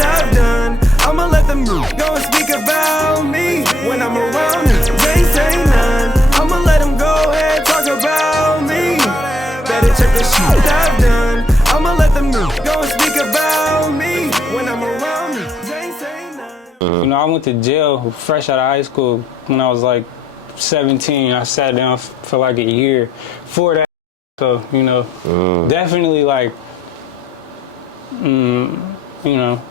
I've done. I'ma let them go and speak about me when I'm around them. They say none. I'ma let them go ahead talk about me. Better check the shit I've done. I'ma let them go and speak about me when I'm around them. They say none. You know, I went to jail fresh out of high school when I was like 17. I sat down for like a year for that. So, you know, definitely like, you know,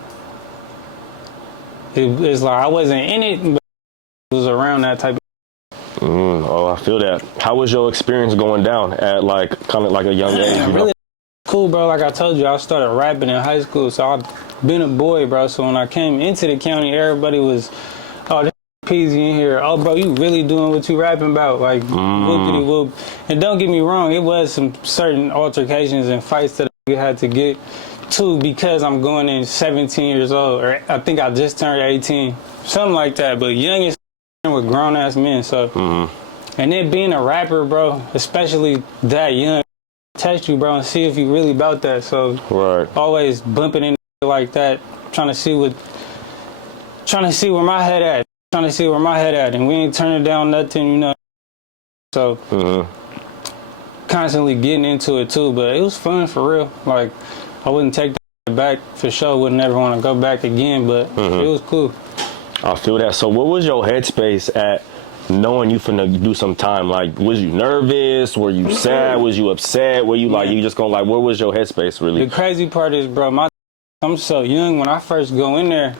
it's like I wasn't in it, but it was around that type of. Oh, I feel that. How was your experience going down at like kind of like a young age? You Really know? cool, bro. Like I told you, I started rapping in high school, so I've been a boy, bro. So when I came into the county, everybody was, oh, this Peezy in here. Oh, bro, you really doing what you rapping about? Like, whoopity whoop. And don't get me wrong, it was some certain altercations and fights that I had to get to because I'm going in 17 years old, or I think I just turned 18, something like that. But young as with grown ass men, so. And then being a rapper, bro, especially that young, test you, bro, and see if you really about that. So always bumping in like that, trying to see where my head at, and we ain't turning down nothing, you know. So constantly getting into it too, but it was fun for real. Like I wouldn't take that back for sure. Wouldn't ever want to go back again, but it was cool. I feel that. So what was your headspace at knowing you finna do some time? Like, was you nervous? Were you sad? Was you upset? Were you like, you just gonna like, where was your headspace really? The crazy part is, bro, I'm so young. When I first go in there,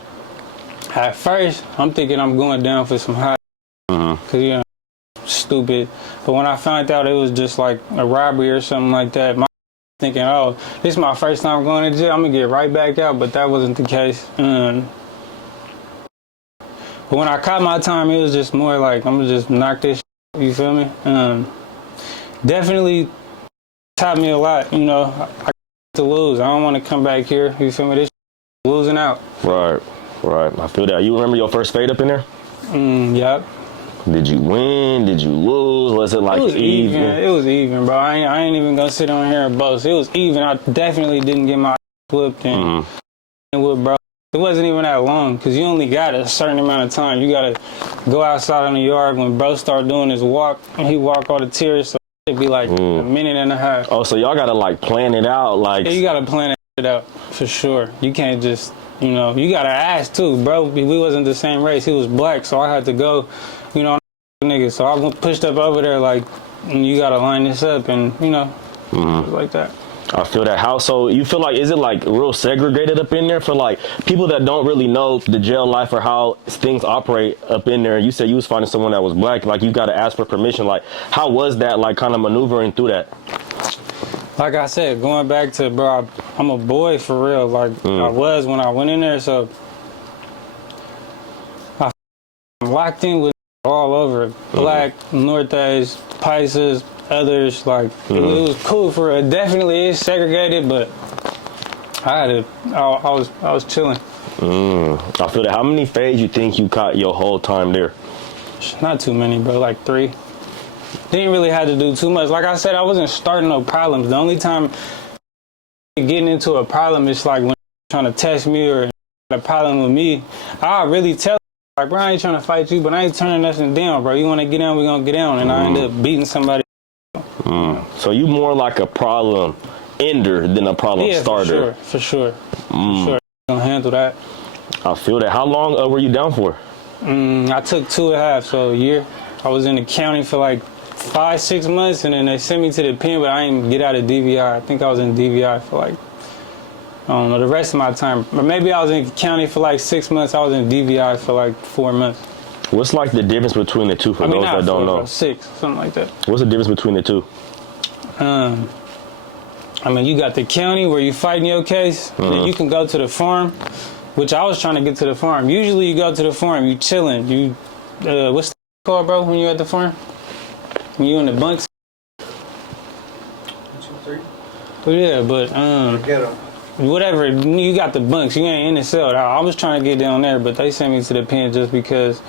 at first, I'm thinking I'm going down for some hot, cause you know, stupid. But when I found out it was just like a robbery or something like that, my thinking, oh, this is my first time going to jail, I'm gonna get right back out. But that wasn't the case. But when I caught my time, it was just more like, I'm gonna just knock this shit, you feel me? Definitely taught me a lot, you know. I to lose. I don't want to come back here, you feel me? This losing out. Right. I feel that. You remember your first fade up in there? Yep. Did you win? Did you lose? Was it like it was even? It was even, bro. I ain't even gonna sit on here and boast. It was even. I definitely didn't get my whooped and with, bro. It wasn't even that long, because you only got a certain amount of time. You got to go outside in the yard when bro start doing his walk, and he walk all the tears, so it'd be like a minute and a half. Oh, so y'all got to like plan it out? Like, yeah, you got to plan it out, for sure. You can't just, you know, you got to ask too, bro. We wasn't the same race. He was black, so I had to go, you know, nigga. So I pushed up over there like, you got to line this up, and, you know, like that. I feel that. How, so you feel like, is it like real segregated up in there for like people that don't really know the jail life or how things operate up in there? You said you was finding someone that was black, like you got to ask for permission. Like, how was that, like kind of maneuvering through that? Like I said, going back to, bro, I'm a boy for real. Like I was when I went in there, so I'm locked in with all over. Black, Nortes, Paisas, others. Like it was cool for it. Definitely is segregated, but I was chilling. I feel that. How many fades you think you caught your whole time there? Not too many, bro. Like 3. Didn't really have to do too much. Like I said, I wasn't starting no problems. The only time getting into a problem is like when they're trying to test me or a problem with me. I really tell like, bro, I ain't trying to fight you, but I ain't turning nothing down, bro. You want to get down, we gonna get down, and I end up beating somebody. So you more like a problem ender than a problem starter. For sure. Gonna handle that. I feel that. How long were you down for? I took 2.5, so a year. I was in the county for like 5-6 months, and then they sent me to the pen, but I didn't get out of DVI. I think I was in DVI for like, I don't know, the rest of my time. Or maybe I was in county for like 6 months. I was in DVI for like 4 months. What's like the difference between the two for those that don't know? 6, something like that. What's the difference between the two? I mean, you got the county where you fighting your case, and then you can go to the farm, which I was trying to get to the farm. Usually you go to the farm, you chilling. You, what's the called, bro, when you at the farm? When you in the bunks? 1, 2, 3. Well, yeah, but Get 'em. whatever, you got the bunks. You ain't in the cell. I was trying to get down there, but they sent me to the pen just because,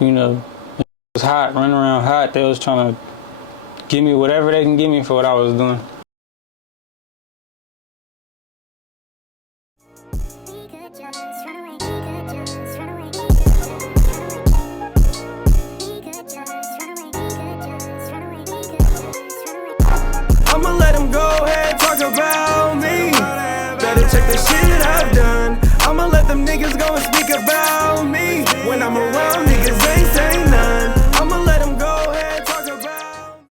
you know, it was hot, running around hot. They was trying to give me whatever they can give me for what I was doing. Better check the shit I've done. I'ma let them niggas go and speak about me when I'm around me.